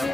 Hey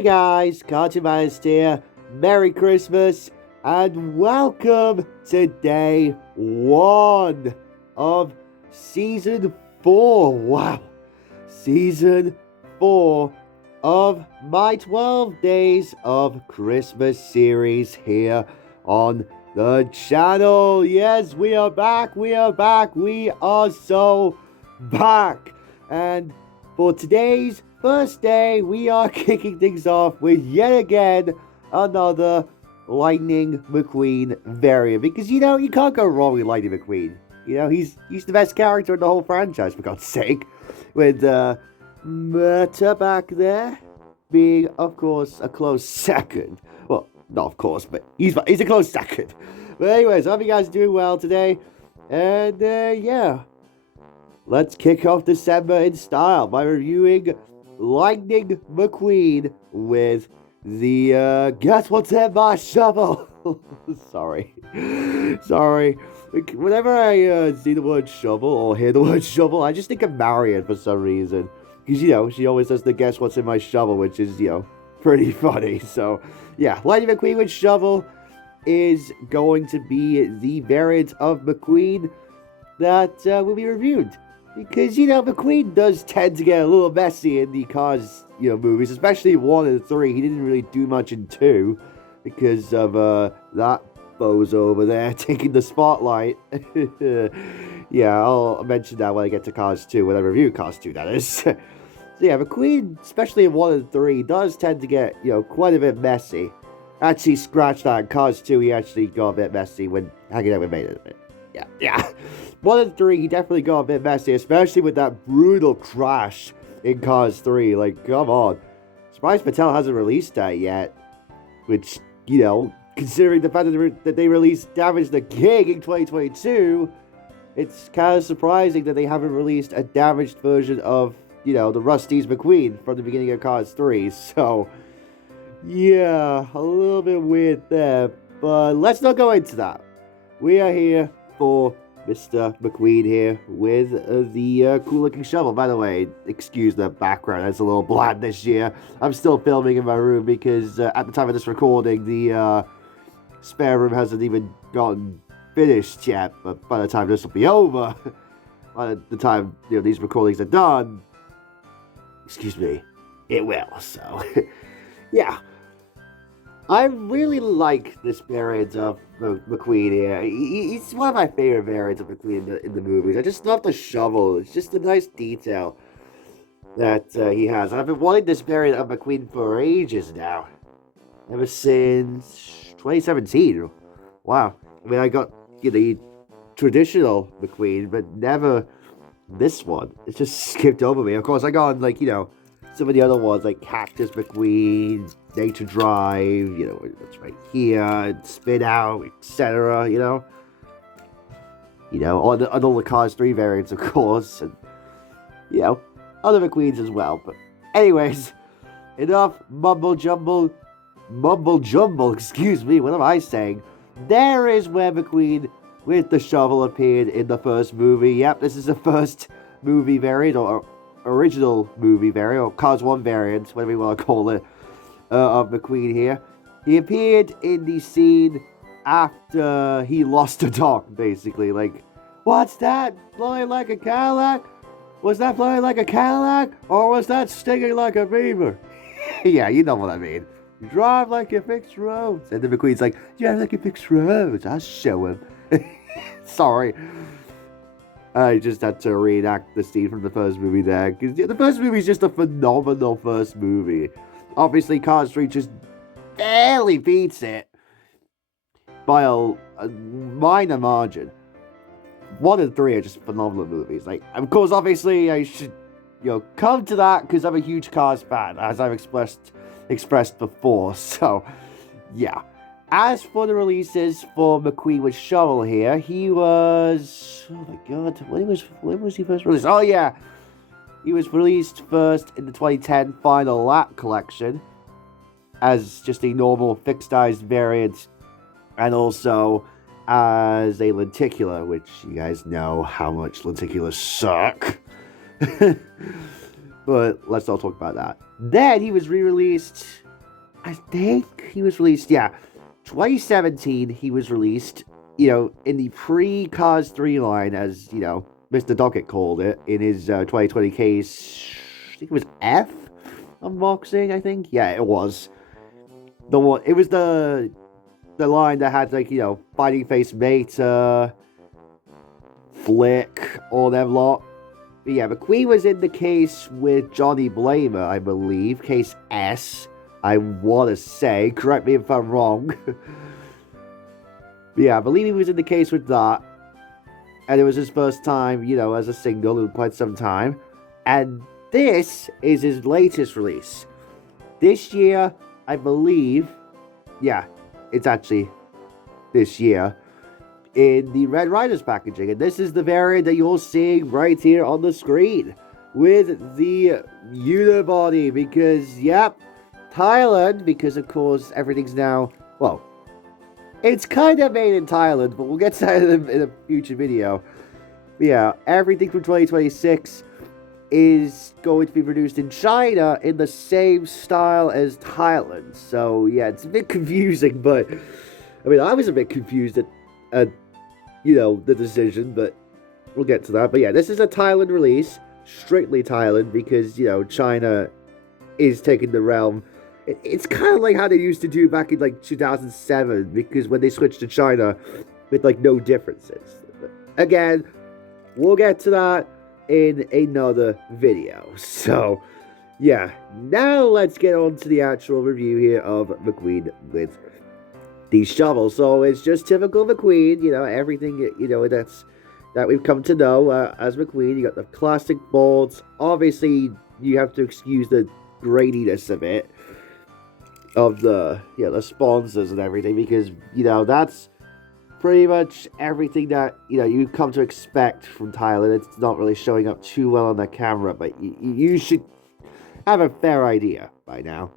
guys, Cartoon here. Merry Christmas and welcome to day 1 of season 4. Wow, season 4 of my 12 Days of Christmas series here on the channel. Yes, we are back, we are so back. And for today's first day, we are kicking things off with yet again another Lightning McQueen variant. Because, you can't go wrong with Lightning McQueen. He's the best character in the whole franchise, for God's sake. With Murta back there being, of course, a close second. Well, not of course, but he's a close second. But anyways, I hope you guys are doing well today. And, yeah. Let's kick off December in style by reviewing Lightning McQueen with the, guess what's in my shovel? Sorry. Whenever I see the word shovel or hear the word shovel, I just think of Marion for some reason. Because, she always says the guess what's in my shovel, which is, pretty funny. So, yeah, Lightning McQueen with shovel is going to be the variant of McQueen that will be reviewed. Because, McQueen does tend to get a little messy in the Cars, movies, especially 1 and 3. He didn't really do much in 2 because of that bozo over there taking the spotlight. Yeah, I'll mention that when I get to Cars 2, when I review Cars 2, that is. So, yeah, McQueen, especially in 1 and 3, does tend to get, quite a bit messy. Actually, scratch that. In Cars 2, he actually got a bit messy when hanging out with Maiden. Yeah. 1 and 3, he definitely got a bit messy, especially with that brutal crash in Cars 3. Like, come on. Surprised Mattel hasn't released that yet. Which, considering the fact that they released Damage the King in 2022, it's kind of surprising that they haven't released a damaged version of, the Rusty's McQueen from the beginning of Cars 3. So, yeah, a little bit weird there. But let's not go into that. We are here for Mr. McQueen here with the cool-looking shovel. By the way, excuse the background, it's a little bland this year. I'm still filming in my room because at the time of this recording, the spare room hasn't even gotten finished yet. But by the time this will be over, by the time these recordings are done, excuse me, it will. So, yeah. I really like this variant of McQueen here. He's one of my favorite variants of McQueen in the movies. I just love the shovel. It's just a nice detail that he has. And I've been wanting this variant of McQueen for ages now. Ever since 2017. Wow. I mean, I got the traditional McQueen, but never this one. It just skipped over me. Of course, I got, some of the other ones, like Cactus McQueen, Nature Drive, it's right here, and Spin Out, etc., on all the Cars 3 variants, of course, and, other McQueens as well. But anyways, enough mumble jumble, excuse me, what am I saying? There is where McQueen with the shovel appeared in the first movie. Yep, this is the first movie variant, or original movie variant, or Cars 1 variant, whatever you want to call it, of McQueen here. He appeared in the scene after he lost a dog, basically. Like, what's that? Blowing like a Cadillac? Was that blowing like a Cadillac? Or was that stinging like a beaver? Yeah, you know what I mean. You drive like you fix roads. And then McQueen's like, drive like you fix roads. I'll show him. Sorry. I just had to reenact the scene from the first movie there, because the first movie is just a phenomenal first movie. Obviously, Cars 3 just barely beats it by a minor margin. 1 and 3 are just phenomenal movies. Like, of course, obviously, I should, come to that because I'm a huge Cars fan, as I've expressed before. So, yeah. as for the releases for McQueen with Shovel here, he was... Oh my god, when was he first released? Oh yeah, he was released first in the 2010 Final Lap collection as just a normal fixed-sized variant, and also as a lenticular, which you guys know how much lenticulars suck. But let's not talk about that. Then he was re-released, I think he was released, 2017 he was released, in the pre-Cars 3 line, as, Mr. Dockett called it, in his 2020 case, I think it was F unboxing, I think? Yeah, it was. It was the line that had, like, Fighting Face Mater, Flick, all them lot. But yeah, McQueen was in the case with Johnny Blamer, I believe. Case S, I want to say. Correct me if I'm wrong. But yeah, I believe he was in the case with that. And it was his first time, as a single in quite some time. And this is his latest release. This year, I believe... Yeah, it's actually this year. In the Red Riders packaging, and this is the variant that you're seeing right here on the screen with the unibody, because Thailand, because of course everything's now, well, it's kind of made in Thailand, but we'll get to that in a future video. But yeah, everything from 2026 is going to be produced in China in the same style as Thailand. So yeah, it's a bit confusing, but I mean, I was a bit confused at the decision, but we'll get to that. But yeah, this is a Thailand release, strictly Thailand, because, China is taking the realm. It's kind of like how they used to do back in, 2007, because when they switched to China, with, no differences. But again, we'll get to that in another video. So, yeah, now let's get on to the actual review here of McQueen with the shovel. So it's just typical McQueen, everything, that we've come to know as McQueen. You got the classic bolts. Obviously, you have to excuse the graininess of it, of the sponsors and everything, because, that's pretty much everything that, you come to expect from Thailand. It's not really showing up too well on the camera, but you should have a fair idea by now.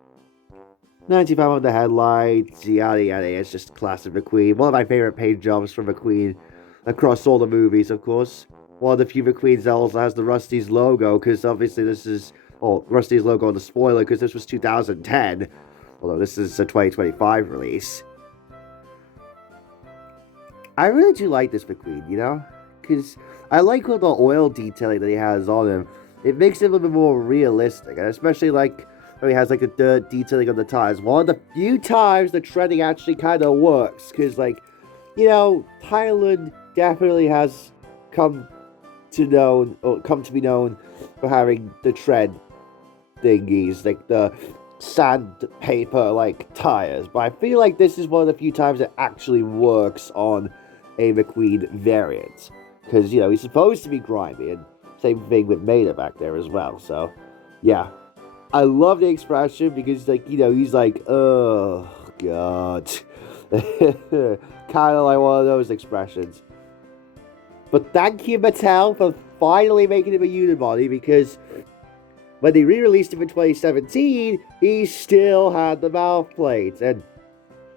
95 on the headlights, yada yada, it's just classic McQueen. One of my favorite paint jobs from McQueen across all the movies, of course. One of the few McQueens that also has the Rusty's logo, because obviously this is, Rusty's logo on the spoiler, because this was 2010, although this is a 2025 release. I really do like this McQueen, because I like all the oil detailing that he has on him. It makes it a little bit more realistic, and especially he has the dirt detailing on the tires. One of the few times the treading actually kind of works, because Thailand definitely has come to be known for having the tread thingies, the sandpaper tires. But I feel like this is one of the few times it actually works on a McQueen variant, because he's supposed to be grimy, and same thing with Mater back there as well. So yeah. I love the expression, because, he's like, oh, God. Kind of like one of those expressions. But thank you, Mattel, for finally making him a unibody, because when they re-released him in 2017, he still had the mouth plates. And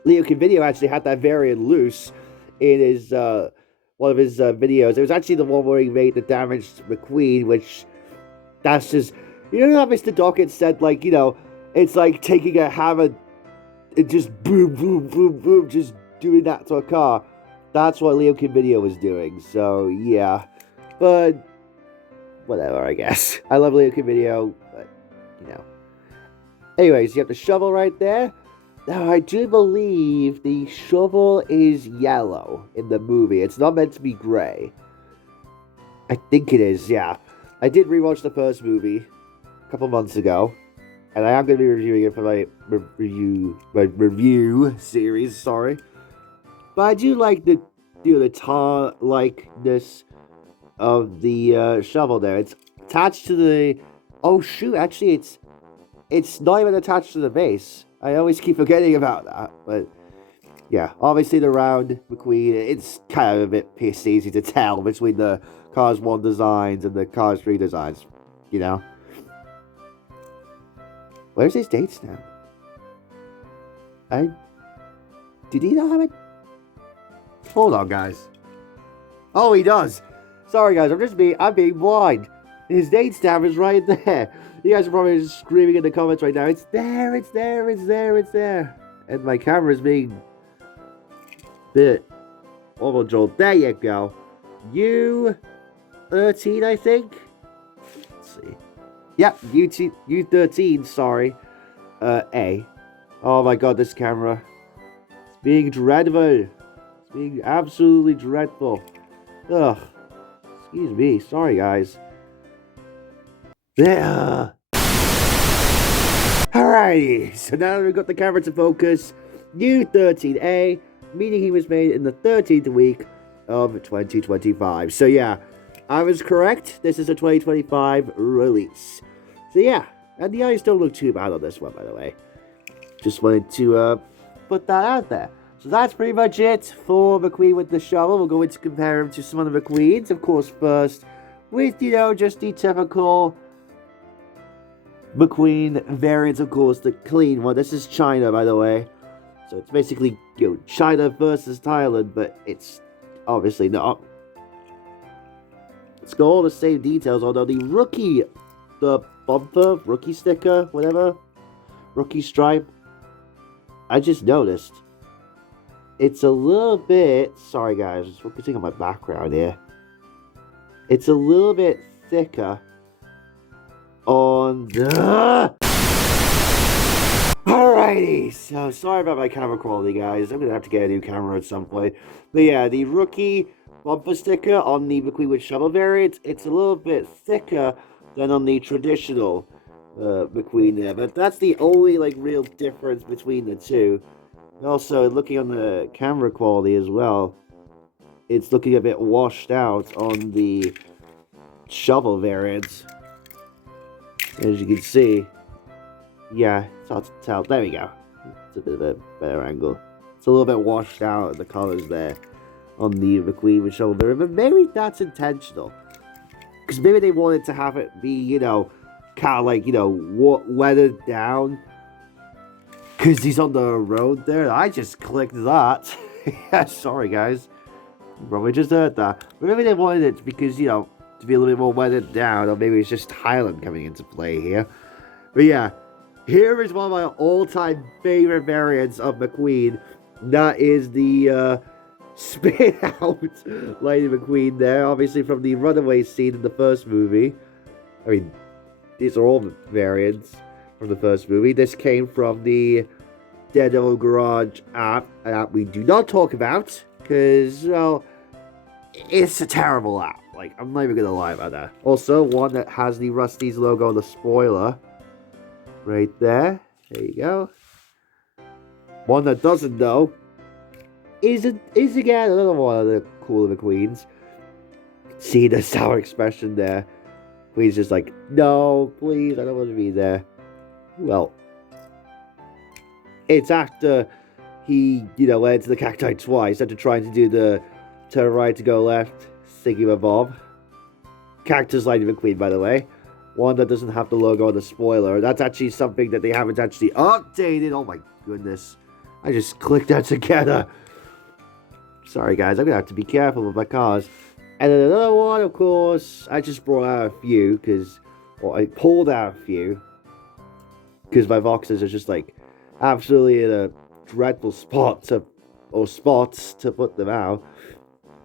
Leo Convideo actually had that variant loose in his, one of his videos. It was actually the one where he made the damaged McQueen, which, that's just... how Mr. Dockett said, it's like taking a hammer and just boom, boom, boom, boom, just doing that to a car. That's what Leo Convideo was doing, so yeah. But, whatever, I guess. I love Leo Convideo, but, Anyways, you have the shovel right there. Now, I do believe the shovel is yellow in the movie. It's not meant to be gray. I think it is, yeah. I did rewatch the first movie couple months ago, and I am going to be reviewing it for my review series, sorry. But I do like the tar-likeness of the shovel there. It's attached to the... Oh shoot, actually it's not even attached to the base. I always keep forgetting about that, but Yeah, obviously the round McQueen, it's kind of a bit piss easy to tell between the Cars 1 designs and the Cars 3 designs, you know? Where's his date stamp? Did he not have it? Hold on, guys. Oh, he does. Sorry, guys, I'm being blind. His date stamp is right there. You guys are probably just screaming in the comments right now. It's there, it's there, it's there, it's there. And my camera's being bit overjoyed. There you go. U13, I think. Let's see. Yep, U13, sorry. A. Oh my god, this camera. It's being dreadful. It's being absolutely dreadful. Ugh. Excuse me. Sorry, guys. There. Alrighty. So now that we've got the camera to focus, U13A, meaning he was made in the 13th week of 2025. So yeah, I was correct. This is a 2025 release. So yeah, and the eyes don't look too bad on this one, by the way. Just wanted to put that out there. So that's pretty much it for McQueen with the shovel. We'll go into compare him to some of the McQueens. Of course, first with, you know, just the typical McQueen variant, of course, the clean one. This is China, by the way. So it's basically, you know, China versus Thailand, but it's obviously not. It's got all the same details, although the rookie, the bumper, rookie sticker, whatever, rookie stripe, I just noticed. It's a little bit, sorry guys, just focusing on my background here. It's a little bit thicker on the... Alrighty, so sorry about my camera quality, guys. I'm going to have to get a new camera at some point. But yeah, the rookie bumper sticker on the McQueen with shovel variant, it's a little bit thicker than on the traditional McQueen there. But that's the only, like, real difference between the two. Also, looking on the camera quality as well, it's looking a bit washed out on the shovel variant. As you can see, yeah, it's hard to tell. There we go. It's a bit of a better angle. It's a little bit washed out in the colors there on the McQueen with shovel variant, but maybe that's intentional. Because maybe they wanted to have it be, you know, kind of like, you know, weathered down. Because he's on the road there. I just clicked that. Yeah, sorry, guys. You probably just heard that. But maybe they wanted it because, you know, to be a little bit more weathered down. Or maybe it's just Thailand coming into play here. But yeah, here is one of my all-time favorite variants of McQueen. That is the spin-out Lightning McQueen there. Obviously from the runaway scene in the first movie. I mean, these are all variants from the first movie. This came from the Daredevil Garage app we do not talk about because, well, it's a terrible app. Like, I'm not even gonna lie about that. Also, one that has the Rusty's logo on the spoiler right there. There you go. One that doesn't, though, is again another one of the cooler McQueens. See the sour expression there. Queen's just like, no, please, I don't want to be there. Well, it's after he, you know, went to the cacti twice after trying to do the turn right to go left, thinking of Bob. Cactus Lightning McQueen, by the way. One that doesn't have the logo on the spoiler. That's actually something that they haven't actually updated. Oh my goodness. I just clicked that together. Sorry guys, I'm going to have to be careful with my cars. And then another one, of course, I just brought out a few because, or I pulled out a few. Because my boxes are just like absolutely in a dreadful spot spots to put them out.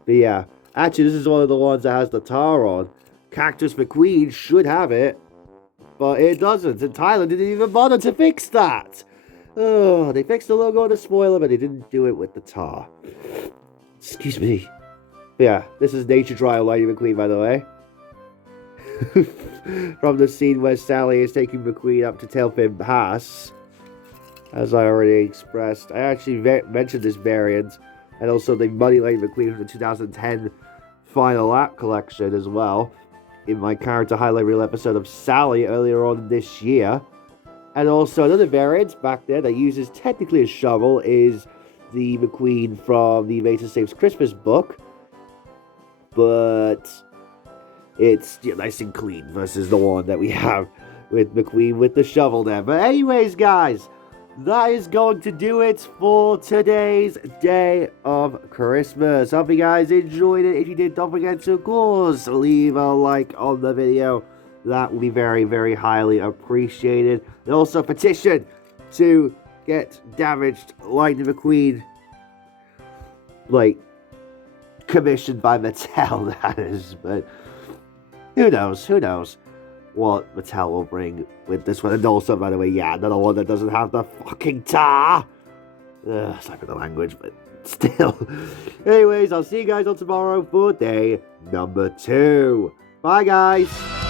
But yeah, actually this is one of the ones that has the tar on. Cactus McQueen should have it, but it doesn't. And Thailand didn't even bother to fix that. Oh, they fixed the logo on the spoiler, but they didn't do it with the tar. Excuse me. But yeah, this is Nature Dry Lightning McQueen, by the way. From the scene where Sally is taking McQueen up to Tailfin Pass. As I already expressed. I actually mentioned this variant. And also the Muddy Lightning McQueen from the 2010 Final Lap collection as well. In my character highlight reel episode of Sally earlier on this year. And also another variant back there that uses technically a shovel is the McQueen from the Mason Saves Christmas book, but it's nice and clean versus the one that we have with McQueen with the shovel there. But anyways, guys, that is going to do it for today's day of Christmas. Hope you guys enjoyed it. If you did, don't forget to, of course, leave a like on the video. That would be very, very highly appreciated. And also petition to get damaged Lightning McQueen, like, commissioned by Mattel, that is. But who knows what Mattel will bring with this one. And also, by the way, yeah, another one that doesn't have the fucking tar. Sorry for the language, but still. Anyways, I'll see you guys on tomorrow for day number 2. Bye, guys.